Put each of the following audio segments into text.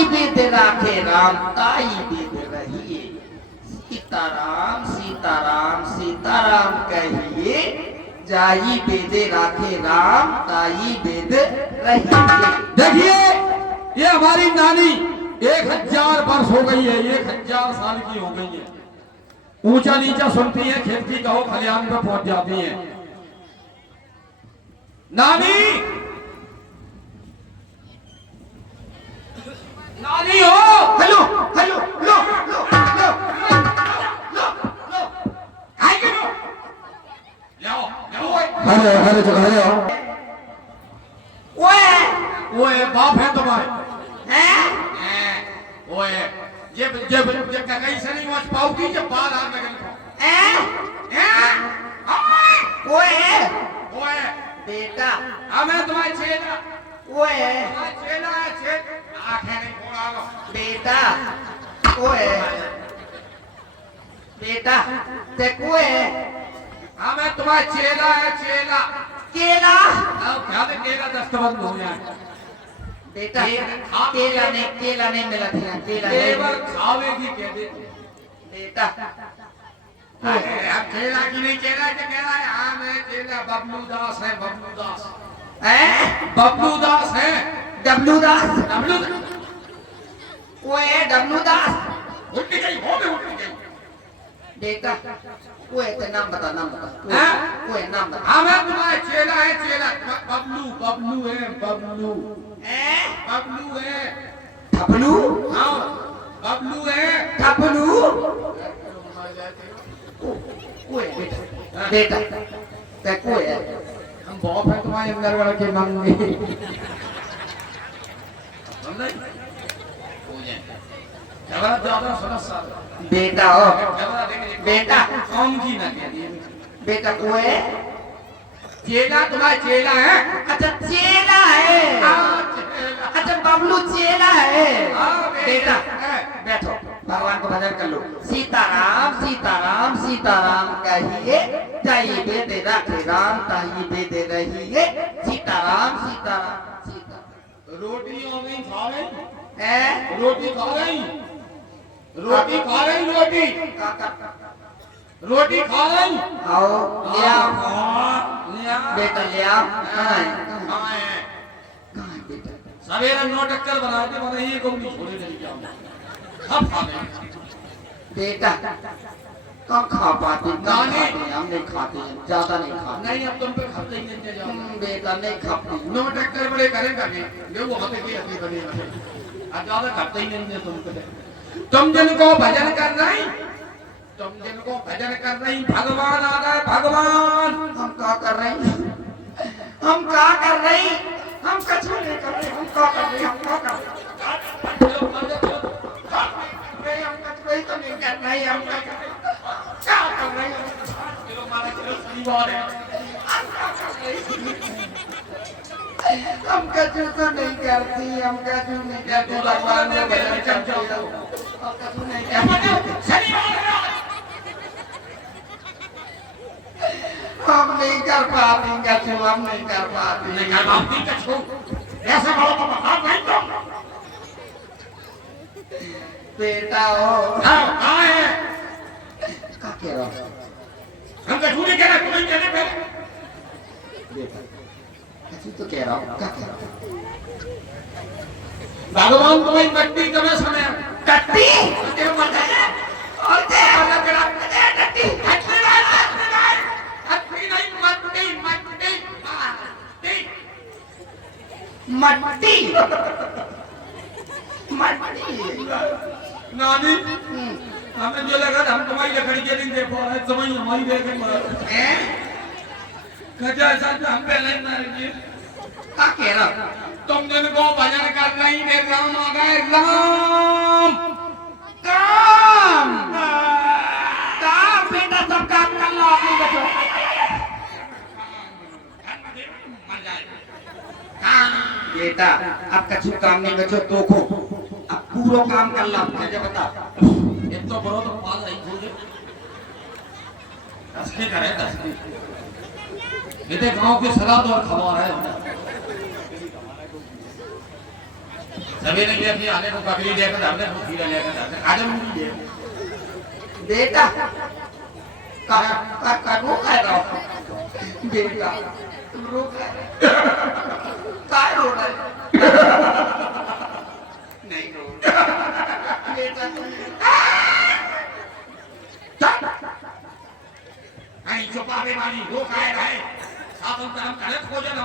जाई वेद राखे राम ताई वेद रहिए। सीताराम सीताराम सीताराम कहिए, जाई वेद राखे राम ताई वेद रहिए। देखिए ये हमारी नानी 1000 वर्ष हो गई है, 1000 साल की हो गई है। ऊंचा नीचा सुनती है, खेत की कहो खलियान पे पहुंच जाती है। नानी नानी हो, हेलो हेलो लो लो लो लो लो आइए लो लाओ लाओ। अरे अरे जगह अरे ओए बाप है तुम्हारे हैं ओए ये कहीं से नहीं पहुंच पाओगी जब बाहर आ लगन को। ओए ओए बेटा हमें तुम्हारे छेदा ओए छेदा है छेद आंखें नहीं फोड़ा लो बेटा ओए बेटा ते कोए हमें तुम्हारे छेदा है छेदा। केला अब क्या दे केला दस्तबंद हो जाए। बेटा केला नहीं मिला था केला केवल खावेगी कह दे बेटा अरे अब केला की नहीं केला के कह रहा है। हाँ मैं केला बबलू दास है बबलू दास बबलू दास है डब्लू दास बबलू ओए डब्लू दास उठ गई हो गई उठ गई। बेटा ओए ते नाम बता ओए नाम बता। हमें तुम्हारे चेला है चेला बबलू बबलू है बबलू बबलू है ठपलू हाँ बबलू है ठपलू ओए बेटा ते कोए हम बाप है तुम्हारे अंदर वाला के मंगे समझ झगड़ा ज्यादा समस्या बेटा हो बेटा कौन की ना कह दिए बेटा ओए चेला तुम्हारा चेला है। अच्छा चेला है अच्छा बबलू चेला है बेटा बैठो भगवान को भजन कर लो। सीताराम सीताराम सीताराम कहिए, जाई वेद राखे राम ताई वेद रहिए। सीताराम सीताराम सीताराम। रोटी हो गई खा गई है रोटी खा गई रोटी खा गई रोटी रोटी खा गई आओ ले आओ लिया बेटा ले आओ। कहाँ है बेटा? सवेरे 9 टक्कर बना के मैंने ये को नहीं छोड़े नहीं क्या सब खा गए बेटा कहाँ खा पाते नानी। हम नहीं खाते ज्यादा नहीं खाते। नहीं अब तुम पे खाते ही नहीं जाओ। बेटा नहीं खाते 9 टक्कर बड़े करेगा नहीं ये वो होते की अपनी बनी आज ज्यादा खाते ही नहीं है तुम पे। तुम जिनको भजन कर रही तुम जिनको भजन कर रही भगवान आ गए भगवान। हम क्या कर रहे हैं हम क्या कर रहे हैं हम कुछ नहीं कर रहे हम क्या कर रहे हम क्या कर रहे हम कुछ कोई तो नहीं कर रहे हम क्या कर रहे चलो मारा चलो सही बात है। हम कुछ तो नहीं करती हम कुछ नहीं करते भगवान ने भजन करते हम कुछ नहीं करते सही बात है। हम नहीं कर पाते कछु हम नहीं कर पाते नहीं कर पाती कछु ऐसा बड़ा बाबा नहीं तुम बेटा हो कहाँ है क्या कह रहा हो हम कछु नहीं कह रहे तुम्हें कहने पहले कछु तो कह रहा हूँ क्या कह रहा हूँ भगवान तुम्हारी मट्टी कमे समय कट्टी तेरे मत है और ते अलग रख दे कट्टी हटने नहीं मट्टी मट्टी मट्टी मट्टी नानी हमें जो लगा हम तुम्हारी लकड़ी के दिन देखो है समझ हमारी देखे हैं कजा ऐसा हम पहले ही मारेंगे। क्या कह रहा हो तुम जिनको भजन कर रही थे राम आ गए राम काम काम बेटा सब काम कर लो अपने बच्चों बेटा अब कछु काम नहीं बचो तो को अब पूरा काम कर लो मुझे बता एक तो बड़ो तो पाल आई खोल दस करे 10 ये गांव के सलाद और खबर है सवेरे देखिए आने को बकरी देखकर हमने तो खीरा लेकर जाते आज हम नहीं दे बेटा का रो रहा बेटा तुम रो काय रो रहे नहीं रो बेटा नहीं छुपावे वाली वो काय रहे साथ हम काम करे खोजे ना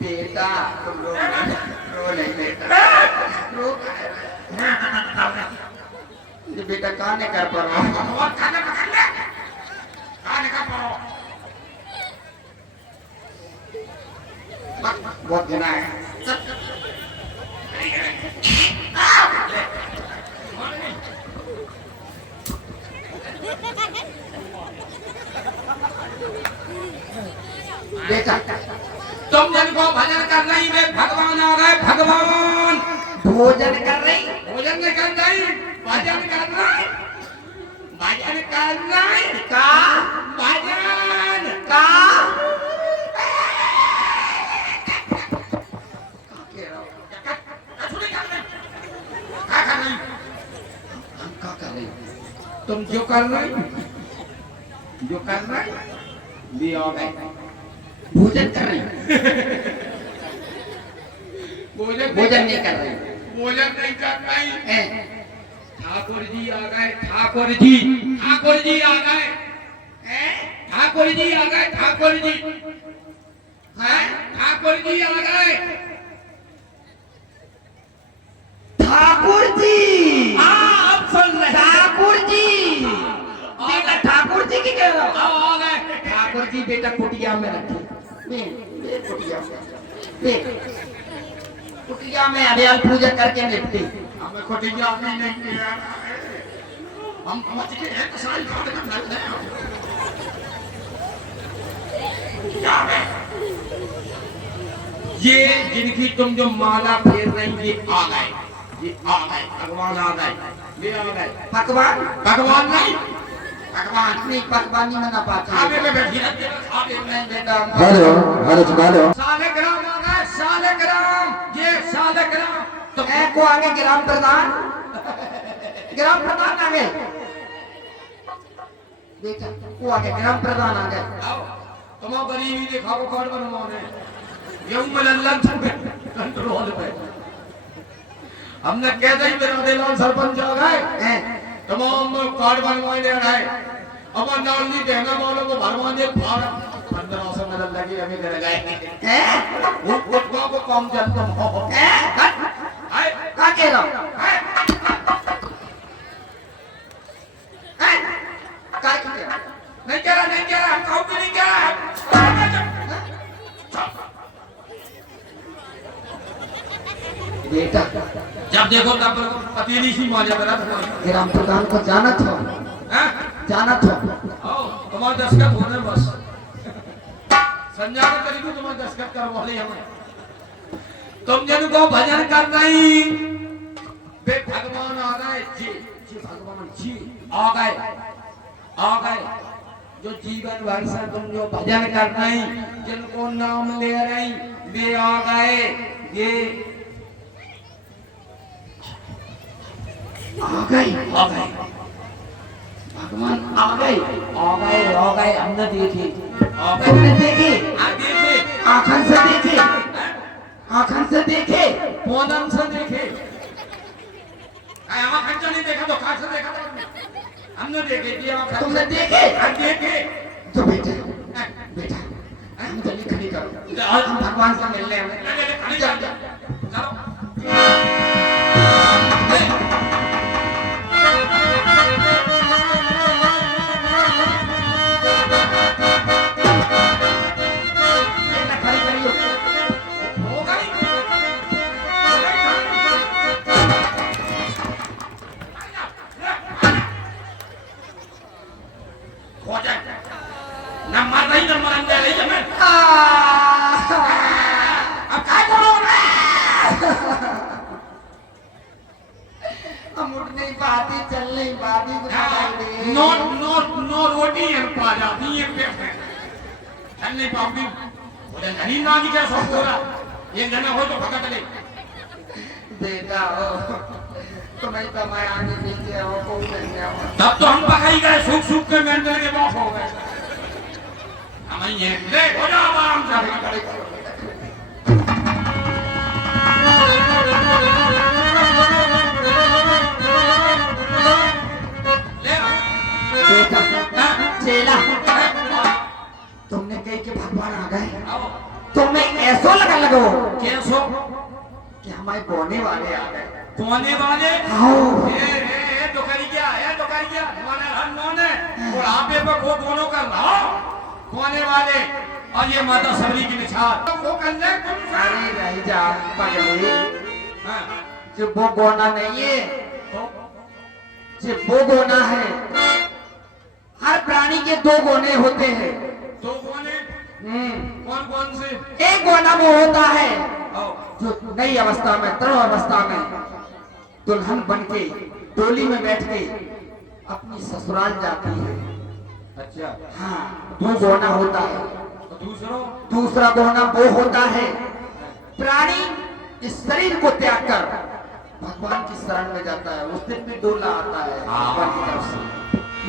बेटा तुम रो नहीं बेटा रो ये बेटा कहाँ नहीं कर पा रहा हूँ और खाना पकड़ ले कहाँ निकाल पा रहा बहुत गिना है बेटा तुम जन को भजन कर रही में भगवान आ गए भगवान भोजन कर रही भोजन नहीं कर रही भजन कर रही भजन कर रही का भजन का तुम जो कर रहे भी आ गए भोजन कर रही भोजन नहीं कर रही भोजन नहीं कर रही ठाकुर जी आ गए ठाकुर जी आ गए ठाकुर जी आ गए ठाकुर जी ठाकुर जी आ गए ठाकुर जी अब सुन रहे ठाकुर जी बेटा ठाकुर जी की कह रहा हूँ आ गए ठाकुर जी बेटा कुटिया में रखे कुटिया में कुटिया में अभियान पूजा करके निपटी हमें कुटिया भी नहीं किया हम समझ के एक साल खाते में लग गए ये जिनकी तुम जो माला फेर रही ये आ गए भगवान आ गए ये आ गए भगवान नहीं भगवान नहीं मना पाते खाने में बैठी रहती है खाने में नहीं बेटा हेलो चुका लो सालेग्राम आ गए सालेग्राम ये सालेग्राम तो मैं को आगे ग्राम प्रधान आ गए बेटा को आगे ग्राम प्रधान आ गए तुम गरीबी देखा को कार्ड बनवाने ये मल्लन कंट्रोल पे हमने कह दी मेरा दिलान सरपंच आ गए तमाम कार्ड बनवाने आए अब नाल नहीं देना वालों को भरवाने फार्म 1500 में लगी हमें कर गए वो कुत्ता को कम चलता हो का कह रहा हूं नहीं कह रहा हम कहूं भी नहीं कह रहा बेटा जब देखो तब पतीली सी माजा करा ग्राम प्रधान को जाना था आओ तुम्हारा दस्तखत होने बस संजय को करी तुम्हारा दस्तखत करवा ली हमें तुम जन को भजन करना ही बे भगवान आ गए जी भगवान जी आ गए जो जीवन भर से तुम जो भजन करना ही जिनको नाम ले रही वे आ गए ये आ गए भगवान आ गए हमने देखी तुमने देखी आँखन से देखे मोदन से देखे आँखन नहीं देखा तो कहाँ से देखा हमने देखे तुमने देखे देखे तो बेटा हम जल्दी खड़ी करो हम भगवान से मिलने हमें हम उठ नहीं पाती चल नहीं पाती नो रोटी है पा जाती है पेट में चल नहीं पाऊंगी बोले नहीं ना क्या सब हो रहा एक जना हो तो भगत ले देता हो तुम्हें तो मैं आगे पीछे हो को नहीं हो तब तो हम पकाई गए सूख सूख के मेंढक के बॉस हो गए हम ये ले हो जाओ आराम से अपना खड़े करो ले बेटा चेला तुमने कही कि भगवान आ गए आओ तुम्हें ऐसा लगा लगो कैसो कि हमारे बोने वाले आ गए कोने वाले आओ ए तो करी क्या मोने हर मोने बुढ़ापे पे को दोनों कर रहा कोने वाले और ये माता सबरी की निछाद वो करने कौन सा अरे रह जा पगली हां जो वो गोना नहीं है जो वो गोना है हर प्राणी के दो गोने होते हैं दो कोने कौन कौन से एक गोना वो होता है आओ जो नई अवस्था में तरुण अवस्था में दुल्हन बनके डोली में बैठ के अपनी ससुराल जाती है अच्छा हाँ वो गोना होता है तो दूसरो दूसरा गोना वो होता है प्राणी इस शरीर को त्याग कर भगवान की शरण में जाता है उस दिन भी डोला आता है भगवान की तरफ से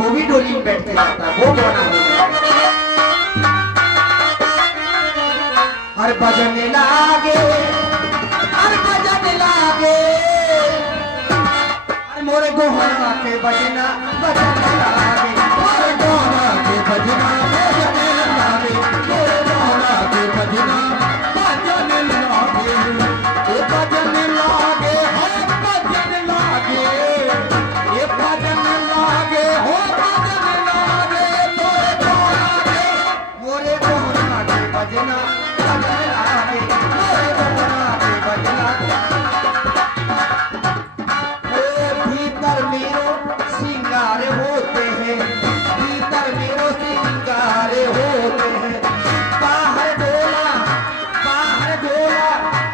वो भी डोली में बैठ के जाता है वो गोना होता है हर भजन लागे हर भजन लागे हर मोरे गोहना के बजना भजन लागे मोरे गोहना के बजना भजन लागे मोरे गोहना के बजना भजन लागे ये भजन लागे हो भजन लागे ये भजन लागे हो भजन लागे मोरे गोहना के बजना भजन लागे मोरे गोहना के बजना भीतर मेरो सिंगार होते हैं भीतर मेरो सिंगार होते हैं बाहर डोला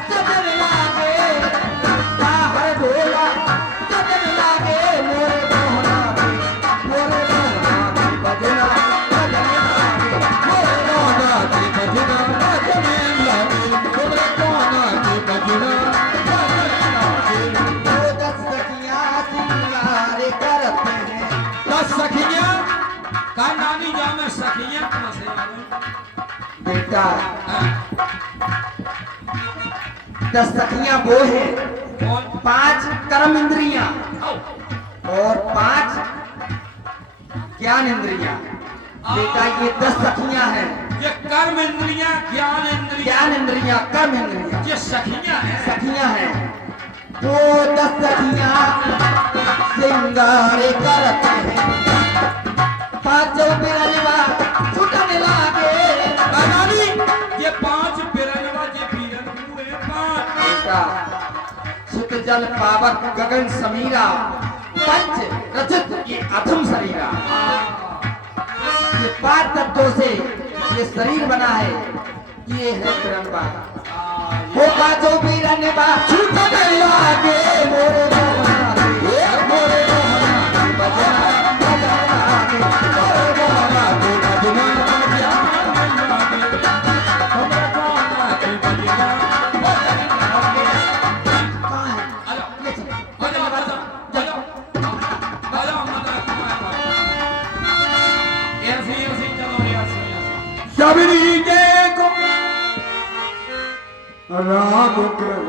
सजन लागे बाहर डोला सजन लागे मोरे गोहना की बजना भजन लागे मोरे गोहना की बजना भजन लागे मोरे गोहना की बजना सखियां का नानी जा में सखियां कहां से आ गई बेटा 10 सखियां वो है कौन 5 कर्म इंद्रियां आओ और 5 ज्ञान इंद्रियां बेटा ये 10 सखियां हैं ये कर्म इंद्रियां ज्ञान इंद्रियां कर्म इंद्रियां ये सखियां हैं सखियां हैं वो 10 सखियां सिंगार करते हैं पांचों बिरनवा छुटने लागे नानी ये 5 बिरनवा ये बीरन पूरे 5 बेटा सुत जल पावक गगन समीरा पंच रजत ये अधम शरीरा ये 5 तत्वों से ये शरीर बना है ये है बिरनवा वो पांचों बिरनवा छुटने लागे मोरे गोहना के मोरे गोहना की बजना भजन लागे मोरे गोहना की बजना सबरी जय को राम कृष्ण